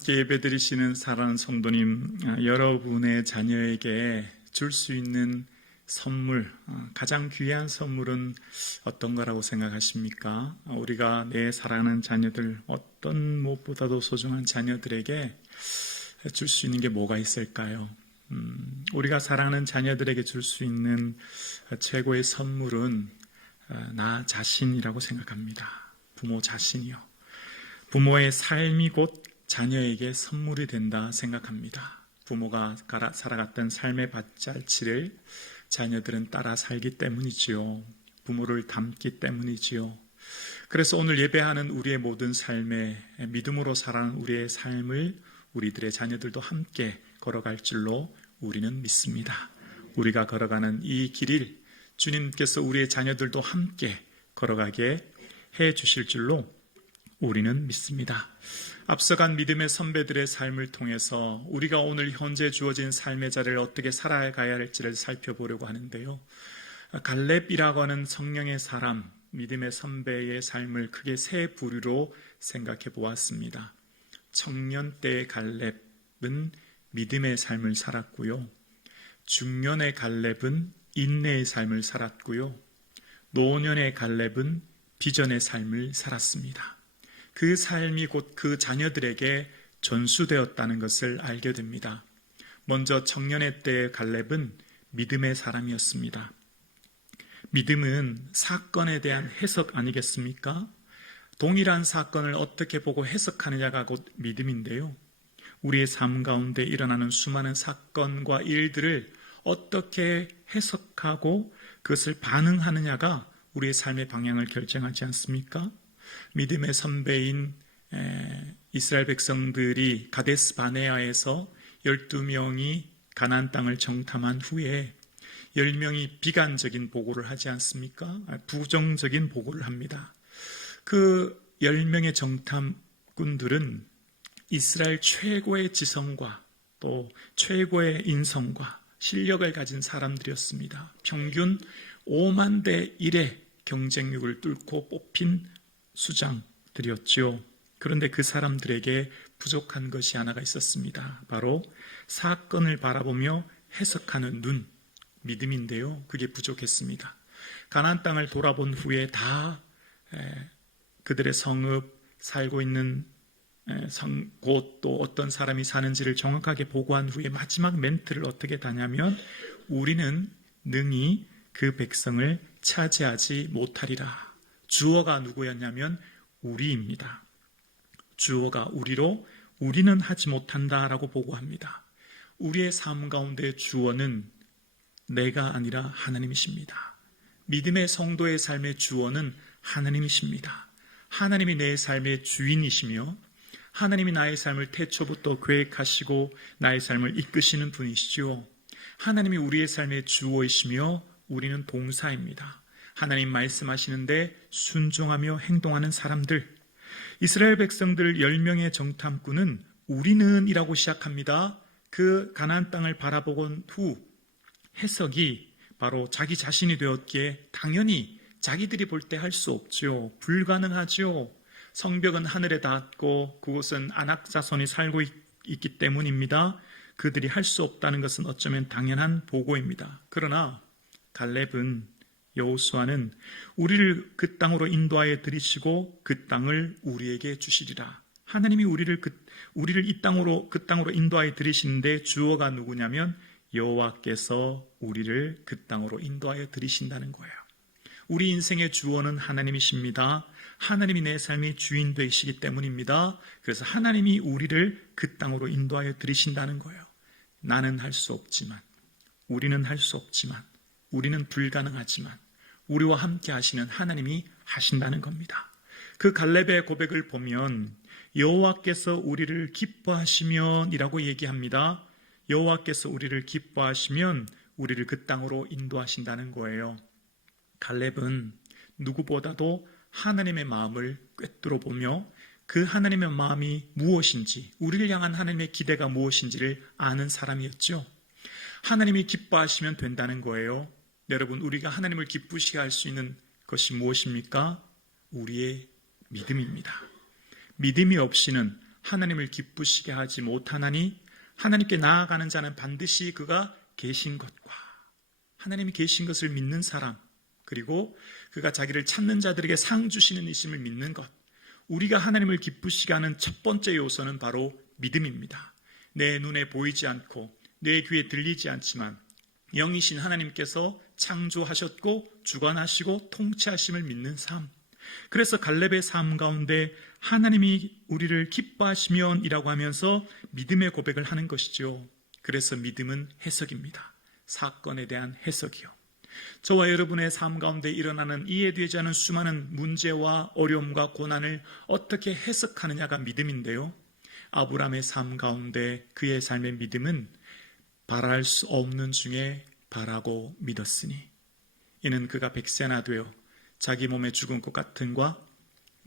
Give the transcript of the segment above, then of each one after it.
함께 예배드리시는 사랑하는 성도님, 여러분의 자녀에게 줄 수 있는 선물, 가장 귀한 선물은 어떤 거라고 생각하십니까? 우리가 내 사랑하는 자녀들, 어떤 무엇보다도 소중한 자녀들에게 줄 수 있는 게 뭐가 있을까요? 우리가 사랑하는 자녀들에게 줄 수 있는 최고의 선물은 나 자신이라고 생각합니다. 부모 자신이요. 부모의 삶이 곧 자녀에게 선물이 된다 생각합니다. 부모가 살아갔던 삶의 밭잘치를 자녀들은 따라 살기 때문이지요. 부모를 닮기 때문이지요. 그래서 오늘 예배하는 우리의 모든 삶에 믿음으로 살아가는 우리의 삶을 우리들의 자녀들도 함께 걸어갈 줄로 우리는 믿습니다. 우리가 걸어가는 이 길을 주님께서 우리의 자녀들도 함께 걸어가게 해 주실 줄로 우리는 믿습니다. 앞서간 믿음의 선배들의 삶을 통해서 우리가 오늘 현재 주어진 삶의 자리를 어떻게 살아가야 할지를 살펴보려고 하는데요. 갈렙이라고 하는 성령의 사람, 믿음의 선배의 삶을 크게 세 부류로 생각해 보았습니다. 청년 때의 갈렙은 믿음의 삶을 살았고요. 중년의 갈렙은 인내의 삶을 살았고요. 노년의 갈렙은 비전의 삶을 살았습니다. 그 삶이 곧 그 자녀들에게 전수되었다는 것을 알게 됩니다. 먼저 청년의 때의 갈렙은 믿음의 사람이었습니다. 믿음은 사건에 대한 해석 아니겠습니까? 동일한 사건을 어떻게 보고 해석하느냐가 곧 믿음인데요. 우리의 삶 가운데 일어나는 수많은 사건과 일들을 어떻게 해석하고 그것을 반응하느냐가 우리의 삶의 방향을 결정하지 않습니까? 믿음의 선배인 이스라엘 백성들이 가데스 바네아에서 12명이 가나안 땅을 정탐한 후에 10명이 비관적인 보고를 하지 않습니까? 부정적인 보고를 합니다. 그 10명의 정탐꾼들은 이스라엘 최고의 지성과 또 최고의 인성과 실력을 가진 사람들이었습니다. 평균 5만 대 1의 경쟁력을 뚫고 뽑힌 수장들이었죠. 그런데 그 사람들에게 부족한 것이 하나가 있었습니다. 바로 사건을 바라보며 해석하는 눈, 믿음인데요. 그게 부족했습니다. 가나안 땅을 돌아본 후에 다 그들의 성읍, 살고 있는 곳, 또 어떤 사람이 사는지를 정확하게 보고한 후에 마지막 멘트를 어떻게 다냐면 우리는 능히 그 백성을 차지하지 못하리라. 주어가 누구였냐면 우리입니다. 주어가 우리로 우리는 하지 못한다라고 보고합니다. 우리의 삶 가운데 주어는 내가 아니라 하나님이십니다. 믿음의 성도의 삶의 주어는 하나님이십니다. 하나님이 내 삶의 주인이시며 하나님이 나의 삶을 태초부터 계획하시고 나의 삶을 이끄시는 분이시죠. 하나님이 우리의 삶의 주어이시며 우리는 동사입니다. 하나님 말씀하시는데 순종하며 행동하는 사람들. 이스라엘 백성들 10명의 정탐꾼은 우리는 이라고 시작합니다. 그 가나안 땅을 바라보곤 후 해석이 바로 자기 자신이 되었기에 당연히 자기들이 볼 때 할 수 없죠. 불가능하죠. 성벽은 하늘에 닿았고 그곳은 아낙 자손이 살고 있기 때문입니다. 그들이 할 수 없다는 것은 어쩌면 당연한 보고입니다. 그러나 갈렙은 여호수아는 우리를 그 땅으로 인도하여 들이시고 그 땅을 우리에게 주시리라. 하나님이 우리를 이 땅으로 그 땅으로 인도하여 들이시는데 주어가 누구냐면 여호와께서 우리를 그 땅으로 인도하여 들이신다는 거예요. 우리 인생의 주어는 하나님이십니다. 하나님이 내 삶의 주인 되시기 때문입니다. 그래서 하나님이 우리를 그 땅으로 인도하여 들이신다는 거예요. 나는 할 수 없지만, 우리는 할 수 없지만, 우리는 불가능하지만 우리와 함께 하시는 하나님이 하신다는 겁니다. 그 갈렙의 고백을 보면 여호와께서 우리를 기뻐하시면 이라고 얘기합니다. 여호와께서 우리를 기뻐하시면 우리를 그 땅으로 인도하신다는 거예요. 갈렙은 누구보다도 하나님의 마음을 꿰뚫어 보며 그 하나님의 마음이 무엇인지, 우리를 향한 하나님의 기대가 무엇인지를 아는 사람이었죠. 하나님이 기뻐하시면 된다는 거예요. 여러분, 우리가 하나님을 기쁘시게 할 수 있는 것이 무엇입니까? 우리의 믿음입니다. 믿음이 없이는 하나님을 기쁘시게 하지 못하나니 하나님께 나아가는 자는 반드시 그가 계신 것과 하나님이 계신 것을 믿는 사람, 그리고 그가 자기를 찾는 자들에게 상 주시는 이심을 믿는 것, 우리가 하나님을 기쁘시게 하는 첫 번째 요소는 바로 믿음입니다. 내 눈에 보이지 않고 내 귀에 들리지 않지만 영이신 하나님께서 창조하셨고 주관하시고 통치하심을 믿는 삶. 그래서 갈렙의 삶 가운데 하나님이 우리를 기뻐하시면 이라고 하면서 믿음의 고백을 하는 것이죠. 그래서 믿음은 해석입니다. 사건에 대한 해석이요. 저와 여러분의 삶 가운데 일어나는 이해되지 않은 수많은 문제와 어려움과 고난을 어떻게 해석하느냐가 믿음인데요. 아브라함의 삶 가운데 그의 삶의 믿음은 바랄 수 없는 중에 바라고 믿었으니 이는 그가 백세나 되어 자기 몸에 죽은 것 같음과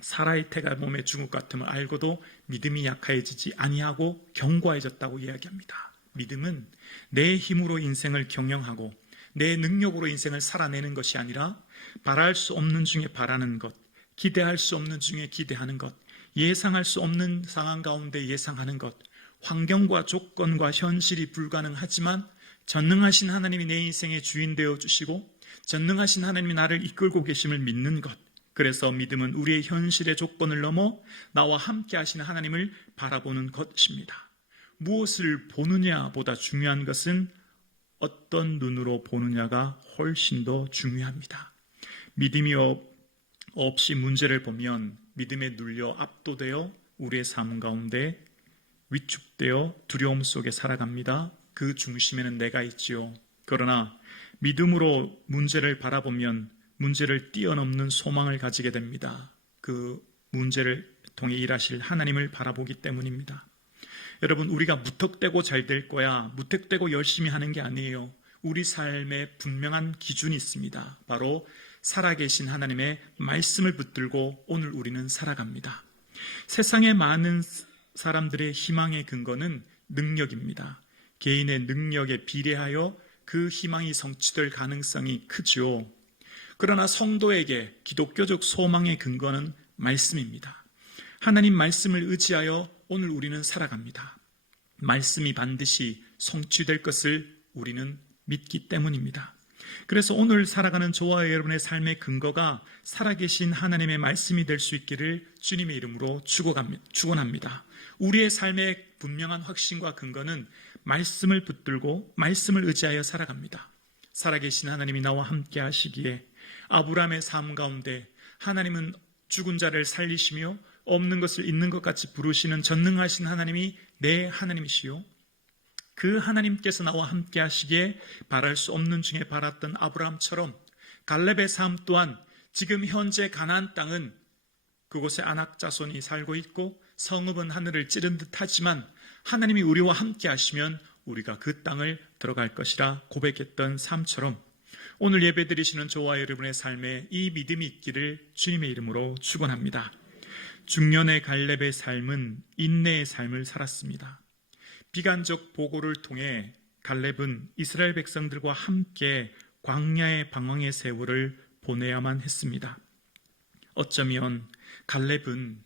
사라의 태가 몸에 죽은 것 같음을 알고도 믿음이 약해지지 아니하고 견고해졌다고 이야기합니다. 믿음은 내 힘으로 인생을 경영하고 내 능력으로 인생을 살아내는 것이 아니라 바랄 수 없는 중에 바라는 것, 기대할 수 없는 중에 기대하는 것, 예상할 수 없는 상황 가운데 예상하는 것, 환경과 조건과 현실이 불가능하지만 전능하신 하나님이 내 인생의 주인 되어 주시고 전능하신 하나님이 나를 이끌고 계심을 믿는 것. 그래서 믿음은 우리의 현실의 조건을 넘어 나와 함께 하시는 하나님을 바라보는 것입니다. 무엇을 보느냐보다 중요한 것은 어떤 눈으로 보느냐가 훨씬 더 중요합니다. 믿음이 없이 문제를 보면 믿음에 눌려 압도되어 우리의 삶 가운데 위축되어 두려움 속에 살아갑니다. 그 중심에는 내가 있지요. 그러나 믿음으로 문제를 바라보면 문제를 뛰어넘는 소망을 가지게 됩니다. 그 문제를 통해 일하실 하나님을 바라보기 때문입니다. 여러분, 우리가 무턱대고 잘 될 거야, 무턱대고 열심히 하는 게 아니에요. 우리 삶에 분명한 기준이 있습니다. 바로 살아계신 하나님의 말씀을 붙들고 오늘 우리는 살아갑니다. 세상의 많은 사람들의 희망의 근거는 능력입니다. 개인의 능력에 비례하여 그 희망이 성취될 가능성이 크죠. 그러나 성도에게 기독교적 소망의 근거는 말씀입니다. 하나님 말씀을 의지하여 오늘 우리는 살아갑니다. 말씀이 반드시 성취될 것을 우리는 믿기 때문입니다. 그래서 오늘 살아가는 저와 여러분의 삶의 근거가 살아계신 하나님의 말씀이 될 수 있기를 주님의 이름으로 축원합니다. 우리의 삶의 분명한 확신과 근거는 말씀을 붙들고 말씀을 의지하여 살아갑니다. 살아계신 하나님이 나와 함께 하시기에 아브라함의 삶 가운데 하나님은 죽은 자를 살리시며 없는 것을 있는 것 같이 부르시는 전능하신 하나님이 내 하나님이시요, 그 하나님께서 나와 함께 하시기에 바랄 수 없는 중에 바랐던 아브라함처럼 갈렙의 삶 또한 지금 현재 가나안 땅은 그곳에 아낙 자손이 살고 있고 성읍은 하늘을 찌른 듯하지만 하나님이 우리와 함께 하시면 우리가 그 땅을 들어갈 것이라 고백했던 삶처럼 오늘 예배드리시는 저와 여러분의 삶에 이 믿음이 있기를 주님의 이름으로 축원합니다. 중년의 갈렙의 삶은 인내의 삶을 살았습니다. 비관적 보고를 통해 갈렙은 이스라엘 백성들과 함께 광야의 방황의 세월을 보내야만 했습니다. 어쩌면 갈렙은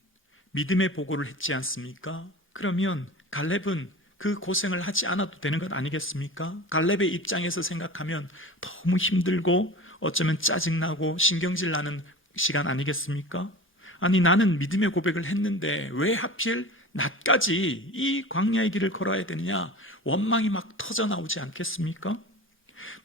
믿음의 보고를 했지 않습니까? 그러면 갈렙은 그 고생을 하지 않아도 되는 것 아니겠습니까? 갈렙의 입장에서 생각하면 너무 힘들고 어쩌면 짜증나고 신경질 나는 시간 아니겠습니까? 아니, 나는 믿음의 고백을 했는데 왜 하필 나까지 이 광야의 길을 걸어야 되느냐, 원망이 막 터져 나오지 않겠습니까?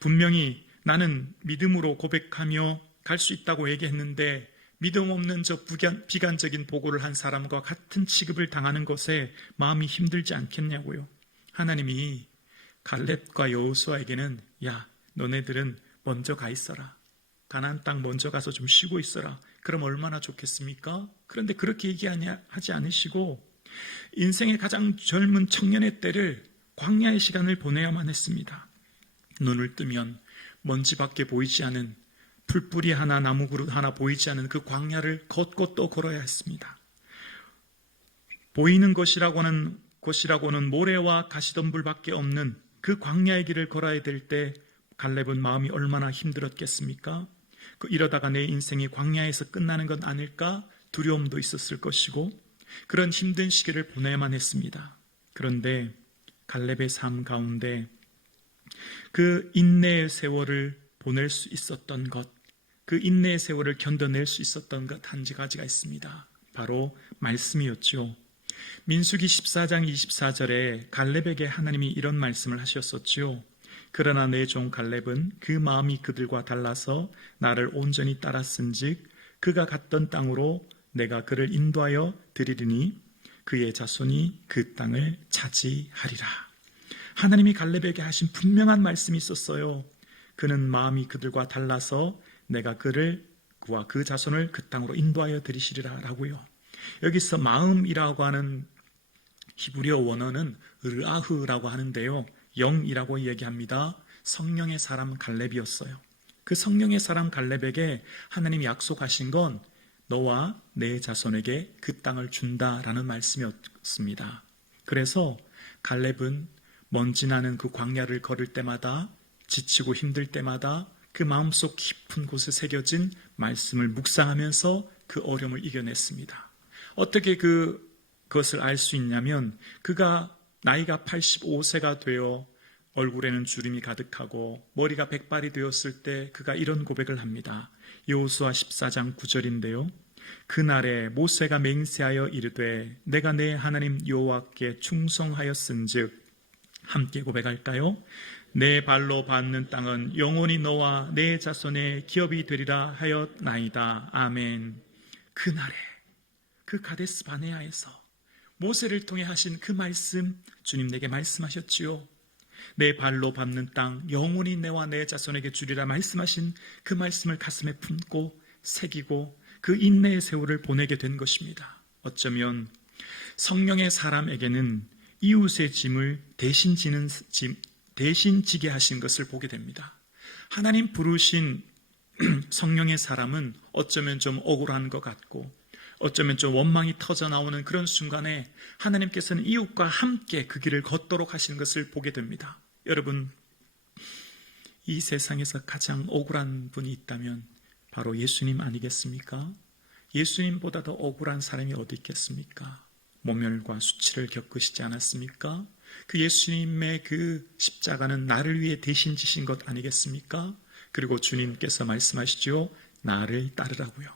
분명히 나는 믿음으로 고백하며 갈 수 있다고 얘기했는데 믿음 없는 저 비관적인 보고를 한 사람과 같은 취급을 당하는 것에 마음이 힘들지 않겠냐고요. 하나님이 갈렙과 여호수아에게는 야, 너네들은 먼저 가 있어라. 가나안 땅 먼저 가서 좀 쉬고 있어라. 그럼 얼마나 좋겠습니까? 그런데 그렇게 얘기하지 않으시고 인생의 가장 젊은 청년의 때를 광야의 시간을 보내야만 했습니다. 눈을 뜨면 먼지밖에 보이지 않은, 풀뿌리 하나 나무 그릇 하나 보이지 않은 그 광야를 걷고 또 걸어야 했습니다. 보이는 곳이라고는 모래와 가시덤불밖에 없는 그 광야의 길을 걸어야 될 때 갈렙은 마음이 얼마나 힘들었겠습니까? 이러다가 내 인생이 광야에서 끝나는 건 아닐까 두려움도 있었을 것이고, 그런 힘든 시기를 보내야만 했습니다. 그런데 갈렙의 삶 가운데 그 인내의 세월을 보낼 수 있었던 것, 그 인내의 세월을 견뎌낼 수 있었던 것 한 가지가 있습니다. 바로 말씀이었죠. 민수기 14장 24절에 갈렙에게 하나님이 이런 말씀을 하셨었죠. 그러나 내 종 갈렙은 그 마음이 그들과 달라서 나를 온전히 따랐은즉 그가 갔던 땅으로 내가 그를 인도하여 드리리니 그의 자손이 그 땅을 차지하리라. 하나님이 갈렙에게 하신 분명한 말씀이 있었어요. 그는 마음이 그들과 달라서 내가 그와 그 자손을 그 땅으로 인도하여 드리시리라 라고요. 여기서 마음이라고 하는 히브리어 원어는 르아흐라고 하는데요, 영이라고 얘기합니다. 성령의 사람 갈렙이었어요. 그 성령의 사람 갈렙에게 하나님이 약속하신 건 너와 내 자손에게 그 땅을 준다라는 말씀이었습니다. 그래서 갈렙은 먼지 나는 그 광야를 걸을 때마다, 지치고 힘들 때마다 그 마음속 깊은 곳에 새겨진 말씀을 묵상하면서 그 어려움을 이겨냈습니다. 어떻게 그것을 알 수 있냐면 그가 나이가 85세가 되어 얼굴에는 주름이 가득하고 머리가 백발이 되었을 때 그가 이런 고백을 합니다. 여호수아 14장 9절인데요. 그날에 모세가 맹세하여 이르되 내가 내 하나님 여호와께 충성하였은즉, 함께 고백할까요? 내 발로 밟는 땅은 영원히 너와 내 자손의 기업이 되리라 하였나이다. 아멘. 그날에 그 가데스 바네아에서 모세를 통해 하신 그 말씀, 주님 내게 말씀하셨지요. 내 발로 밟는 땅 영원히 내와 내 자손에게 주리라 말씀하신 그 말씀을 가슴에 품고 새기고 그 인내의 세월을 보내게 된 것입니다. 어쩌면 성령의 사람에게는 이웃의 짐을 대신 지게 하신 것을 보게 됩니다. 하나님 부르신 성령의 사람은 어쩌면 좀 억울한 것 같고 어쩌면 좀 원망이 터져 나오는 그런 순간에 하나님께서는 이웃과 함께 그 길을 걷도록 하시는 것을 보게 됩니다. 여러분, 이 세상에서 가장 억울한 분이 있다면 바로 예수님 아니겠습니까? 예수님보다 더 억울한 사람이 어디 있겠습니까? 모멸과 수치를 겪으시지 않았습니까? 그 예수님의 그 십자가는 나를 위해 대신 지신 것 아니겠습니까? 그리고 주님께서 말씀하시죠. 나를 따르라고요.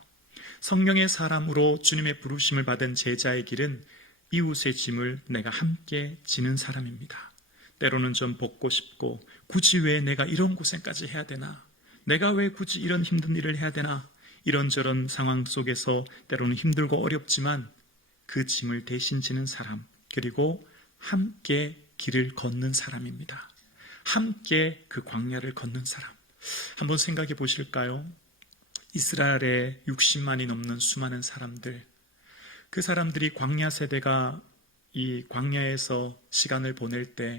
성령의 사람으로 주님의 부르심을 받은 제자의 길은 이웃의 짐을 내가 함께 지는 사람입니다. 때로는 좀 벗고 싶고 굳이 왜 내가 이런 고생까지 해야 되나? 내가 왜 굳이 이런 힘든 일을 해야 되나? 이런저런 상황 속에서 때로는 힘들고 어렵지만 그 짐을 대신 지는 사람, 그리고 함께 길을 걷는 사람입니다. 함께 그 광야를 걷는 사람. 한번 생각해 보실까요? 이스라엘에 60만이 넘는 수많은 사람들, 그 사람들이 광야 세대가 이 광야에서 시간을 보낼 때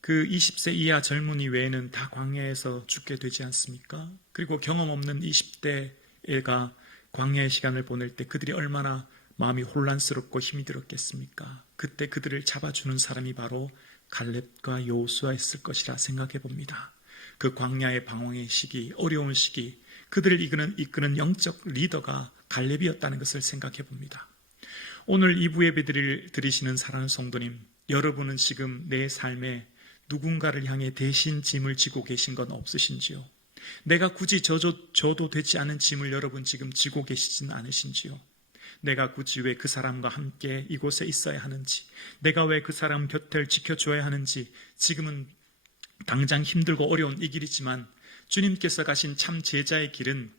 그 20세 이하 젊은이 외에는 다 광야에서 죽게 되지 않습니까? 그리고 경험 없는 20대 애가 광야의 시간을 보낼 때 그들이 얼마나 마음이 혼란스럽고 힘이 들었겠습니까? 그때 그들을 잡아주는 사람이 바로 갈렙과 여호수아였을 것이라 생각해 봅니다. 그 광야의 방황의 시기, 어려운 시기, 그들을 이끄는 영적 리더가 갈렙이었다는 것을 생각해 봅니다. 오늘 2부 예배를 드리시는 사랑하는 성도님, 여러분은 지금 내 삶에 누군가를 향해 대신 짐을 지고 계신 건 없으신지요? 내가 굳이 져도 되지 않은 짐을 여러분 지금 지고 계시지는 않으신지요? 내가 굳이 왜 그 사람과 함께 이곳에 있어야 하는지, 내가 왜 그 사람 곁을 지켜줘야 하는지, 지금은 당장 힘들고 어려운 이 길이지만 주님께서 가신 참 제자의 길은,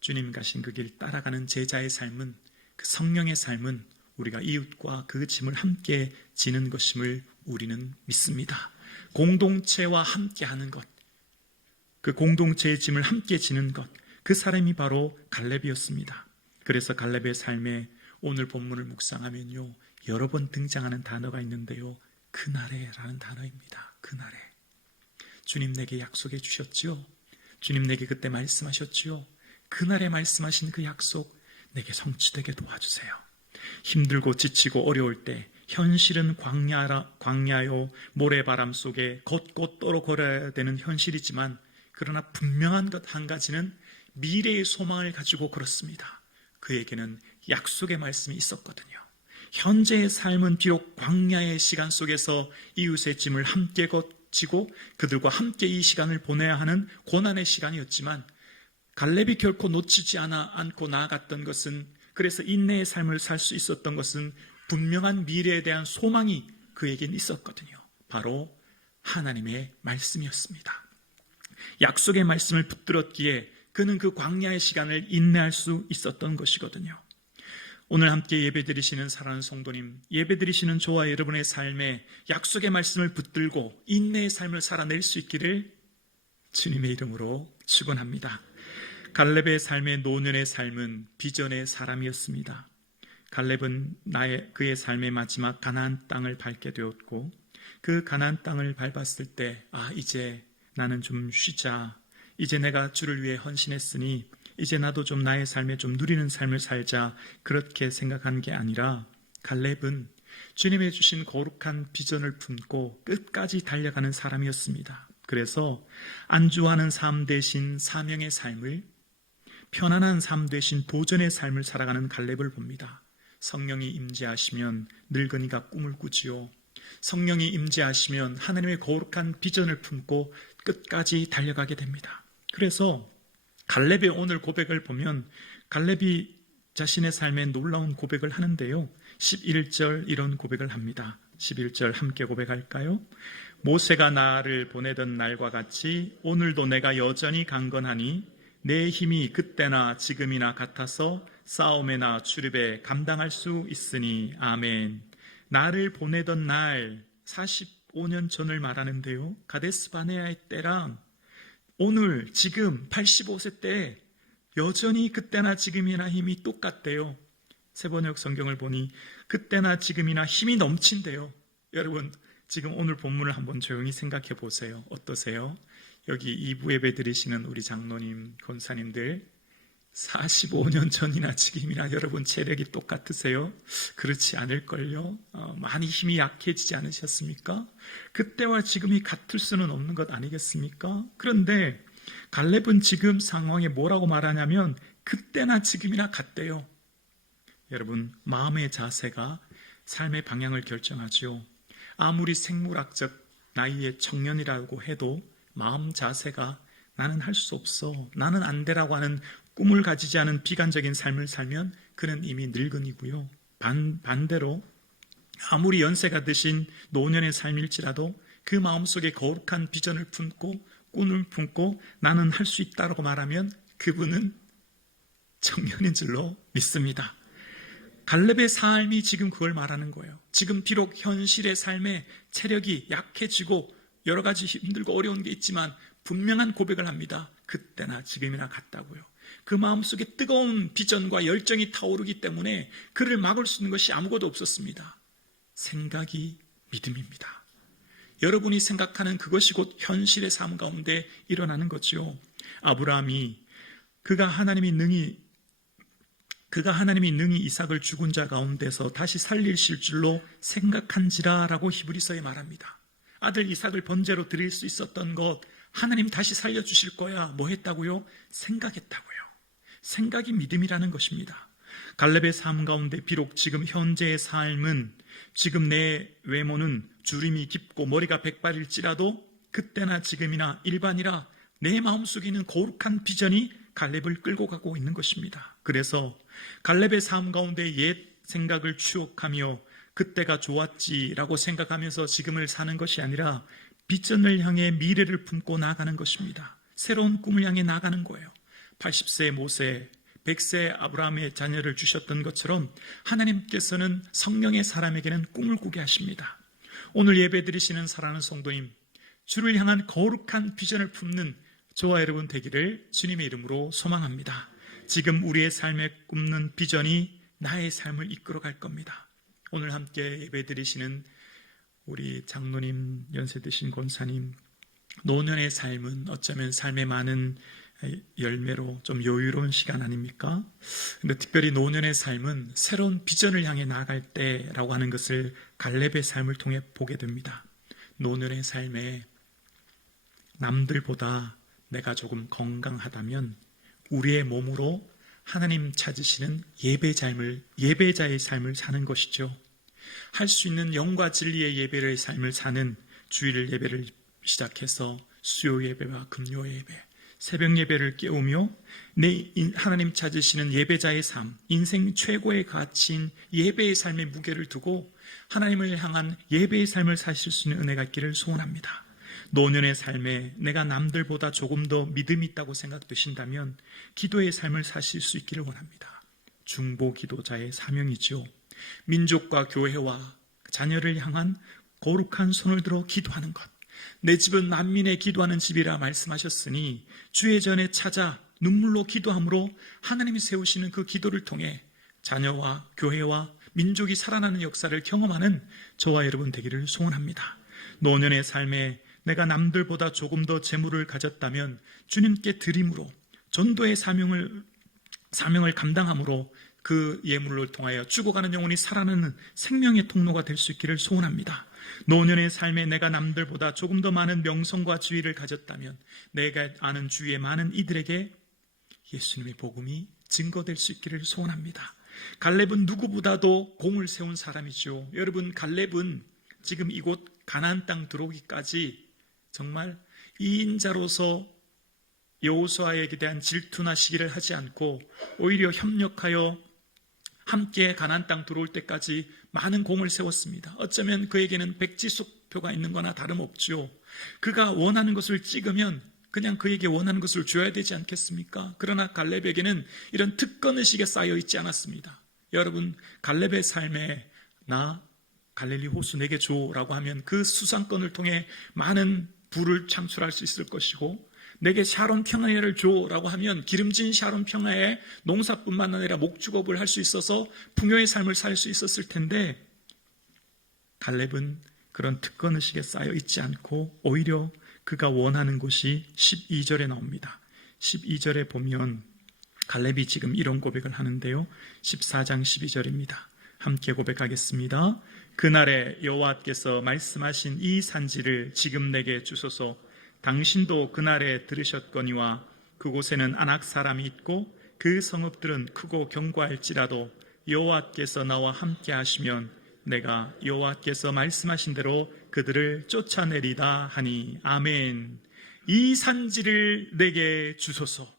주님 가신 그 길 따라가는 제자의 삶은, 그 성령의 삶은 우리가 이웃과 그 짐을 함께 지는 것임을 우리는 믿습니다. 공동체와 함께 하는 것, 그 공동체의 짐을 함께 지는 것, 그 사람이 바로 갈렙이었습니다. 그래서 갈렙의 삶에 오늘 본문을 묵상하면요, 여러 번 등장하는 단어가 있는데요, 그날에라는 단어입니다. 그날에. 주님 내게 약속해 주셨지요. 주님 내게 그때 말씀하셨지요. 그날에 말씀하신 그 약속 내게 성취되게 도와주세요. 힘들고 지치고 어려울 때 현실은 광야요 모래바람 속에 곧곧도록 걸어야 되는 현실이지만, 그러나 분명한 것 한 가지는 미래의 소망을 가지고 걸었습니다. 그에게는 약속의 말씀이 있었거든요. 현재의 삶은 비록 광야의 시간 속에서 이웃의 짐을 함께 지고 그들과 함께 이 시간을 보내야 하는 고난의 시간이었지만 갈렙이 결코 놓치지 않고 나아갔던 것은, 그래서 인내의 삶을 살 수 있었던 것은 분명한 미래에 대한 소망이 그에겐 있었거든요. 바로 하나님의 말씀이었습니다. 약속의 말씀을 붙들었기에 그는 그 광야의 시간을 인내할 수 있었던 것이거든요. 오늘 함께 예배드리시는 사랑하는 성도님, 예배드리시는 저와 여러분의 삶에 약속의 말씀을 붙들고 인내의 삶을 살아낼 수 있기를 주님의 이름으로 축원합니다. 갈렙의 삶의 노년의 삶은 비전의 사람이었습니다. 갈렙은 그의 삶의 마지막 가나안 땅을 밟게 되었고, 그 가나안 땅을 밟았을 때 이제 나는 좀 쉬자, 이제 내가 주를 위해 헌신했으니 이제 나도 좀 나의 삶에 좀 누리는 삶을 살자, 그렇게 생각한 게 아니라 갈렙은 주님의 주신 거룩한 비전을 품고 끝까지 달려가는 사람이었습니다. 그래서 안주하는 삶 대신 사명의 삶을, 편안한 삶 대신 도전의 삶을 살아가는 갈렙을 봅니다. 성령이 임재하시면 늙은이가 꿈을 꾸지요. 성령이 임재하시면 하나님의 거룩한 비전을 품고 끝까지 달려가게 됩니다. 그래서 갈렙의 오늘 고백을 보면 갈렙이 자신의 삶에 놀라운 고백을 하는데요, 11절 이런 고백을 합니다. 11절 함께 고백할까요? 모세가 나를 보내던 날과 같이 오늘도 내가 여전히 강건하니 내 힘이 그때나 지금이나 같아서 싸움에나 출입에 감당할 수 있으니 아멘. 나를 보내던 날, 45년 전을 말하는데요, 가데스 바네아의 때랑 오늘 지금 85세 때 여전히 그때나 지금이나 힘이 똑같대요. 세번역 성경을 보니 그때나 지금이나 힘이 넘친대요. 여러분, 지금 오늘 본문을 한번 조용히 생각해 보세요. 어떠세요? 여기 2부 예배 드리시는 우리 장로님, 권사님들, 45년 전이나 지금이나 여러분 체력이 똑같으세요? 그렇지 않을걸요? 많이 힘이 약해지지 않으셨습니까? 그때와 지금이 같을 수는 없는 것 아니겠습니까? 그런데 갈렙은 지금 상황에 뭐라고 말하냐면 그때나 지금이나 같대요. 여러분, 마음의 자세가 삶의 방향을 결정하죠. 아무리 생물학적 나이의 청년이라고 해도 마음 자세가 나는 할 수 없어, 나는 안 되라고 하는 꿈을 가지지 않은 비관적인 삶을 살면 그는 이미 늙은이고요. 반대로 아무리 연세가 드신 노년의 삶일지라도 그 마음속에 거룩한 비전을 품고 꿈을 품고 나는 할 수 있다고 말하면 그분은 청년인 줄로 믿습니다. 갈렙의 삶이 지금 그걸 말하는 거예요. 지금 비록 현실의 삶에 체력이 약해지고 여러 가지 힘들고 어려운 게 있지만 분명한 고백을 합니다. 그때나 지금이나 같다고요. 그 마음속에 뜨거운 비전과 열정이 타오르기 때문에 그를 막을 수 있는 것이 아무것도 없었습니다. 생각이 믿음입니다. 여러분이 생각하는 그것이 곧 현실의 삶 가운데 일어나는 거죠. 아브라함이 그가 하나님이 능히 이삭을 죽은 자 가운데서 다시 살리실 줄로 생각한지라라고 히브리서에 말합니다. 아들 이삭을 번제로 드릴 수 있었던 것, 하나님 다시 살려주실 거야. 뭐 했다고요? 생각했다고요. 생각이 믿음이라는 것입니다. 갈렙의 삶 가운데 비록 지금 현재의 삶은, 지금 내 외모는 주름이 깊고 머리가 백발일지라도 그때나 지금이나 일반이라 내 마음속에 있는 거룩한 비전이 갈렙을 끌고 가고 있는 것입니다. 그래서 갈렙의 삶 가운데 옛 생각을 추억하며 그때가 좋았지라고 생각하면서 지금을 사는 것이 아니라 비전을 향해 미래를 품고 나아가는 것입니다. 새로운 꿈을 향해 나아가는 거예요. 80세 모세, 100세 아브라함의 자녀를 주셨던 것처럼 하나님께서는 성령의 사람에게는 꿈을 꾸게 하십니다. 오늘 예배드리시는 사랑하는 성도님, 주를 향한 거룩한 비전을 품는 저와 여러분 되기를 주님의 이름으로 소망합니다. 지금 우리의 삶에 꿈는 비전이 나의 삶을 이끌어갈 겁니다. 오늘 함께 예배드리시는 우리 장로님, 연세 드신 권사님, 노년의 삶은 어쩌면 삶의 많은 열매로 좀 여유로운 시간 아닙니까? 근데 특별히 노년의 삶은 새로운 비전을 향해 나아갈 때라고 하는 것을 갈렙의 삶을 통해 보게 됩니다. 노년의 삶에 남들보다 내가 조금 건강하다면 우리의 몸으로 하나님 찾으시는 예배자의 삶을 사는 것이죠. 할 수 있는 영과 진리의 예배의 삶을 사는 주일 예배를 시작해서 수요 예배와 금요 예배, 새벽 예배를 깨우며 하나님 찾으시는 예배자의 삶, 인생 최고의 가치인 예배의 삶의 무게를 두고 하나님을 향한 예배의 삶을 사실 수 있는 은혜가 있기를 소원합니다. 노년의 삶에 내가 남들보다 조금 더 믿음이 있다고 생각되신다면 기도의 삶을 사실 수 있기를 원합니다. 중보 기도자의 사명이죠. 민족과 교회와 자녀를 향한 거룩한 손을 들어 기도하는 것. 내 집은 만민의 기도하는 집이라 말씀하셨으니 주의 전에 찾아 눈물로 기도함으로 하나님이 세우시는 그 기도를 통해 자녀와 교회와 민족이 살아나는 역사를 경험하는 저와 여러분 되기를 소원합니다. 노년의 삶에 내가 남들보다 조금 더 재물을 가졌다면 주님께 드림으로 전도의 사명을 감당함으로 그 예물을 통하여 죽어가는 영혼이 살아나는 생명의 통로가 될 수 있기를 소원합니다. 노년의 삶에 내가 남들보다 조금 더 많은 명성과 지위를 가졌다면 내가 아는 주위의 많은 이들에게 예수님의 복음이 증거될 수 있기를 소원합니다. 갈렙은 누구보다도 공을 세운 사람이죠. 여러분, 갈렙은 지금 이곳 가나안 땅 들어오기까지 정말 2인자로서 여호수아에게 대한 질투나 시기를 하지 않고 오히려 협력하여 함께 가나안 땅 들어올 때까지 많은 공을 세웠습니다. 어쩌면 그에게는 백지수표가 있는 거나 다름없죠. 그가 원하는 것을 찍으면 그냥 그에게 원하는 것을 줘야 되지 않겠습니까? 그러나 갈렙에게는 이런 특권의식에 쌓여 있지 않았습니다. 여러분, 갈렙의 삶에 나 갈릴리 호수 내게 줘라고 하면 그 수상권을 통해 많은 부를 창출할 수 있을 것이고, 내게 샤론 평야를 줘라고 하면 기름진 샤론 평야에 농사뿐만 아니라 목축업을 할 수 있어서 풍요의 삶을 살 수 있었을 텐데, 갈렙은 그런 특권의식에 쌓여 있지 않고 오히려 그가 원하는 것이 12절에 나옵니다. 12절에 보면 갈렙이 지금 이런 고백을 하는데요, 14장 12절입니다. 함께 고백하겠습니다. 그날에 여호와께서 말씀하신 이 산지를 지금 내게 주소서. 당신도 그날에 들으셨거니와 그곳에는 아낙 사람이 있고 그 성읍들은 크고 견고할지라도 여호와께서 나와 함께 하시면 내가 여호와께서 말씀하신 대로 그들을 쫓아내리다 하니. 아멘. 이 산지를 내게 주소서.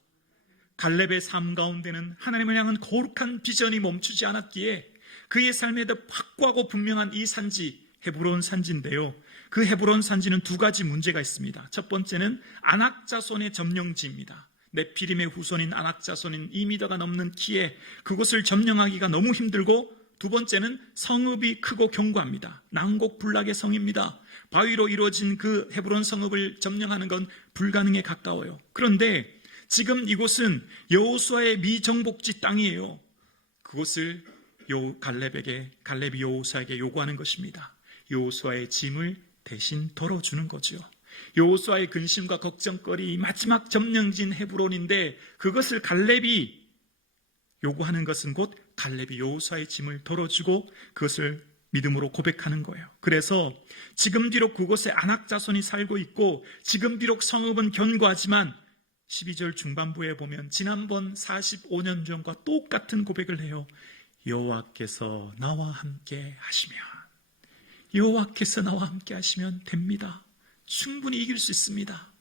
갈렙의 삶 가운데는 하나님을 향한 거룩한 비전이 멈추지 않았기에 그의 삶에도 확고하고 분명한 이 산지, 헤브론 산지인데요, 그 헤브론 산지는 두 가지 문제가 있습니다. 첫 번째는 아낙 자손의 점령지입니다. 네피림의 후손인 아낙 자손인 2미터가 넘는 키에 그곳을 점령하기가 너무 힘들고, 두 번째는 성읍이 크고 견고합니다. 난곡불락의 성입니다. 바위로 이루어진 그 헤브론 성읍을 점령하는 건 불가능에 가까워요. 그런데 지금 이곳은 여호수아의 미정복지 땅이에요. 그곳을 갈렙이 여호수아에게 요구하는 것입니다. 여호수아의 짐을 대신 덜어주는 거죠. 여호수아의 근심과 걱정거리 마지막 점령진 헤브론인데 그것을 갈렙이 요구하는 것은 곧 갈렙이 여호수아의 짐을 덜어주고 그것을 믿음으로 고백하는 거예요. 그래서 지금 비록 그곳에 아낙 자손이 살고 있고 지금 비록 성읍은 견고하지만 12절 중반부에 보면 지난번 45년 전과 똑같은 고백을 해요. 여호와께서 나와 함께 하시면, 여호와께서 나와 함께 하시면 됩니다. 충분히 이길 수 있습니다.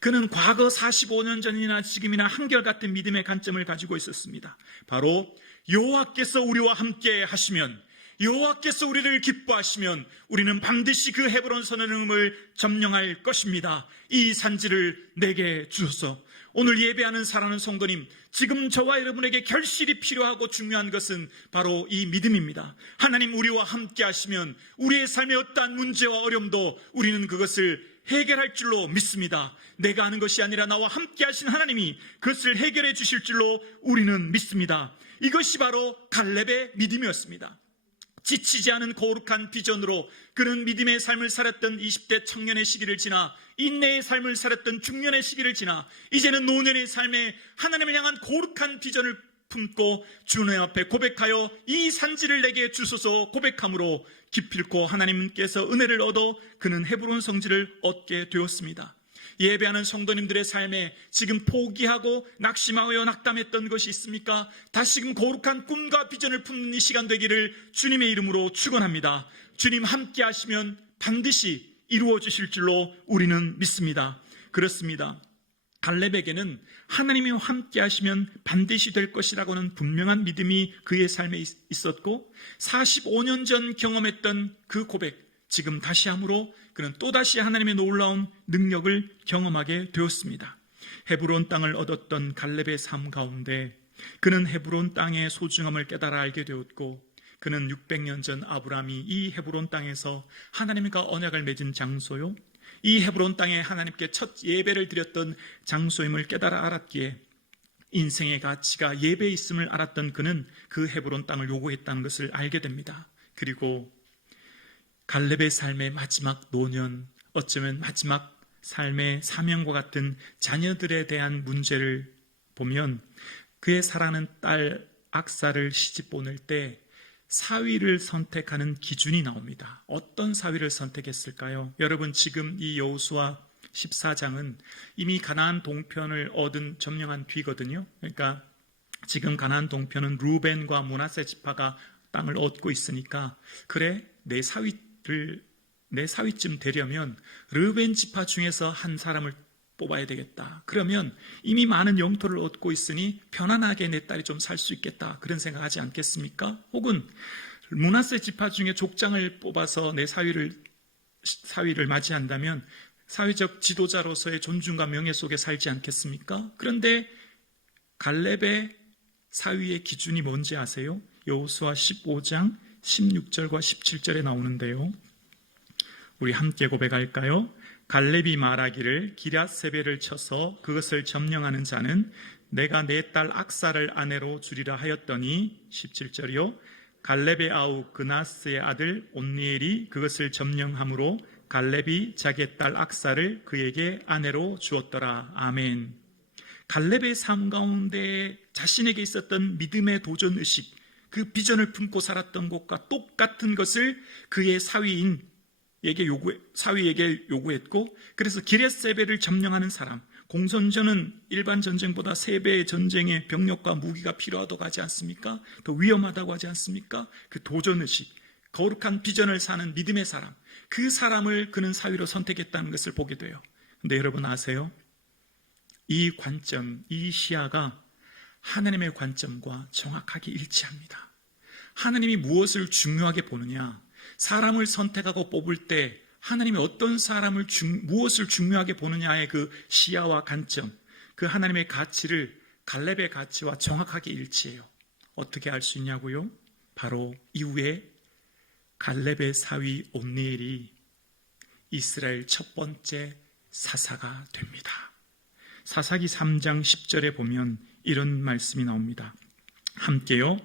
그는 과거 45년 전이나 지금이나 한결같은 믿음의 관점을 가지고 있었습니다. 바로 여호와께서 우리와 함께 하시면, 여호와께서 우리를 기뻐하시면 우리는 반드시 그 헤브론 성읍을 점령할 것입니다. 이 산지를 내게 주소서. 오늘 예배하는 사랑하는 성도님, 지금 저와 여러분에게 결실이 필요하고 중요한 것은 바로 이 믿음입니다. 하나님 우리와 함께 하시면 우리의 삶의 어떠한 문제와 어려움도 우리는 그것을 해결할 줄로 믿습니다. 내가 하는 것이 아니라 나와 함께 하신 하나님이 그것을 해결해 주실 줄로 우리는 믿습니다. 이것이 바로 갈렙의 믿음이었습니다. 지치지 않은 거룩한 비전으로 그는 믿음의 삶을 살았던 20대 청년의 시기를 지나 인내의 삶을 살았던 중년의 시기를 지나 이제는 노년의 삶에 하나님을 향한 거룩한 비전을 품고 주님 앞에 고백하여 이 산지를 내게 주소서 고백함으로 기필코 하나님께서 은혜를 얻어 그는 헤브론 성지를 얻게 되었습니다. 예배하는 성도님들의 삶에 지금 포기하고 낙심하여 낙담했던 것이 있습니까? 다시금 거룩한 꿈과 비전을 품는 이 시간 되기를 주님의 이름으로 축원합니다. 주님 함께 하시면 반드시 이루어 주실 줄로 우리는 믿습니다. 그렇습니다. 갈렙에게는 하나님이 함께 하시면 반드시 될 것이라고는 분명한 믿음이 그의 삶에 있었고 45년 전 경험했던 그 고백, 지금 다시 함으로 그는 또다시 하나님의 놀라운 능력을 경험하게 되었습니다. 헤브론 땅을 얻었던 갈렙의 삶 가운데 그는 헤브론 땅의 소중함을 깨달아 알게 되었고, 그는 600년 전 아브라함이 이 헤브론 땅에서 하나님과 언약을 맺은 장소요, 이 헤브론 땅에 하나님께 첫 예배를 드렸던 장소임을 깨달아 알았기에 인생의 가치가 예배에 있음을 알았던 그는 그 헤브론 땅을 요구했다는 것을 알게 됩니다. 그리고 갈렙의 삶의 마지막 노년, 어쩌면 마지막 삶의 사명과 같은 자녀들에 대한 문제를 보면 그의 사랑하는 딸 악사를 시집 보낼 때 사위를 선택하는 기준이 나옵니다. 어떤 사위를 선택했을까요? 여러분, 지금 이 여호수아 14장은 이미 가나안 동편을 얻은 점령한 뒤거든요. 그러니까 지금 가나안 동편은 루벤과 므낫세 지파가 땅을 얻고 있으니까, 그래 내 사위쯤 되려면 르벤 지파 중에서 한 사람을 뽑아야 되겠다. 그러면 이미 많은 영토를 얻고 있으니 편안하게 내 딸이 좀 살 수 있겠다. 그런 생각하지 않겠습니까? 혹은 므낫세 지파 중에 족장을 뽑아서 내 사위를 맞이한다면 사회적 지도자로서의 존중과 명예 속에 살지 않겠습니까? 그런데 갈렙의 사위의 기준이 뭔지 아세요? 여호수아 15장 16절과 17절에 나오는데요. 우리 함께 고백할까요? 갈렙이 말하기를 기럇세벨을 쳐서 그것을 점령하는 자는 내가 내 딸 악사를 아내로 주리라 하였더니, 17절이요, 갈렙의 아우 그나스의 아들 온니엘이 그것을 점령함으로 갈렙이 자기의 딸 악사를 그에게 아내로 주었더라. 아멘. 갈렙의 삶 가운데 자신에게 있었던 믿음의 도전의식, 그 비전을 품고 살았던 것과 똑같은 것을 그의 사위에게 요구했고, 그래서 기럇세벨을 점령하는 사람, 공선전은 일반 전쟁보다 3배의 전쟁의 병력과 무기가 필요하다고 하지 않습니까? 더 위험하다고 하지 않습니까? 그 도전의식, 거룩한 비전을 사는 믿음의 사람, 그 사람을 그는 사위로 선택했다는 것을 보게 돼요. 근데 여러분 아세요? 이 관점, 이 시야가 하나님의 관점과 정확하게 일치합니다. 하나님이 무엇을 중요하게 보느냐, 사람을 선택하고 뽑을 때 하나님이 어떤 사람을 무엇을 중요하게 보느냐의 그 시야와 관점, 그 하나님의 가치를 갈렙의 가치와 정확하게 일치해요. 어떻게 알 수 있냐고요? 바로 이후에 갈렙의 사위 온니엘이 이스라엘 첫 번째 사사가 됩니다. 사사기 3장 10절에 보면 이런 말씀이 나옵니다. 함께요,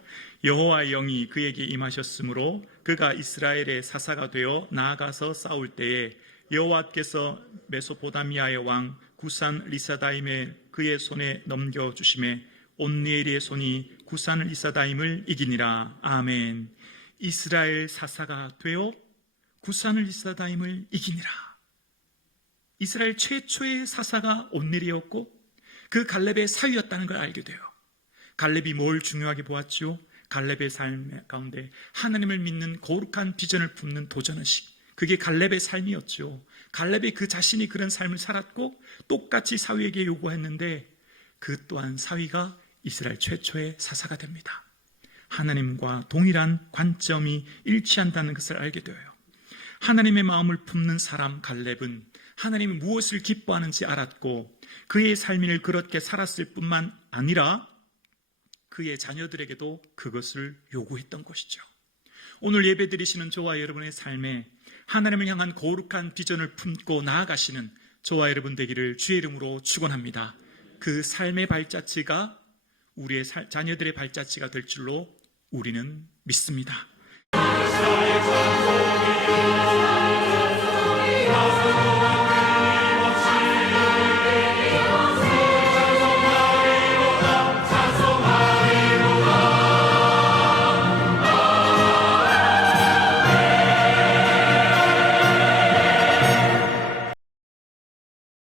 여호와의 영이 그에게 임하셨으므로 그가 이스라엘의 사사가 되어 나아가서 싸울 때에 여호와께서 메소포다미아의 왕 구산 리사다임을 그의 손에 넘겨주심에 온니엘의 손이 구산 리사다임을 이기니라. 아멘. 이스라엘 사사가 되어 구산 리사다임을 이기니라. 이스라엘 최초의 사사가 온니엘이었고 그 갈렙의 사위였다는 걸 알게 돼요. 갈렙이 뭘 중요하게 보았지요? 갈렙의 삶 가운데 하나님을 믿는 거룩한 비전을 품는 도전의식, 그게 갈렙의 삶이었죠. 갈렙이 그 자신이 그런 삶을 살았고 똑같이 사위에게 요구했는데 그 또한 사위가 이스라엘 최초의 사사가 됩니다. 하나님과 동일한 관점이 일치한다는 것을 알게 되어요. 하나님의 마음을 품는 사람 갈렙은 하나님이 무엇을 기뻐하는지 알았고 그의 삶을 그렇게 살았을 뿐만 아니라 그의 자녀들에게도 그것을 요구했던 것이죠. 오늘 예배드리시는 저와 여러분의 삶에 하나님을 향한 거룩한 비전을 품고 나아가시는 저와 여러분 되기를 주의 이름으로 축원합니다. 그 삶의 발자취가 우리의 자녀들의 발자취가 될 줄로 우리는 믿습니다.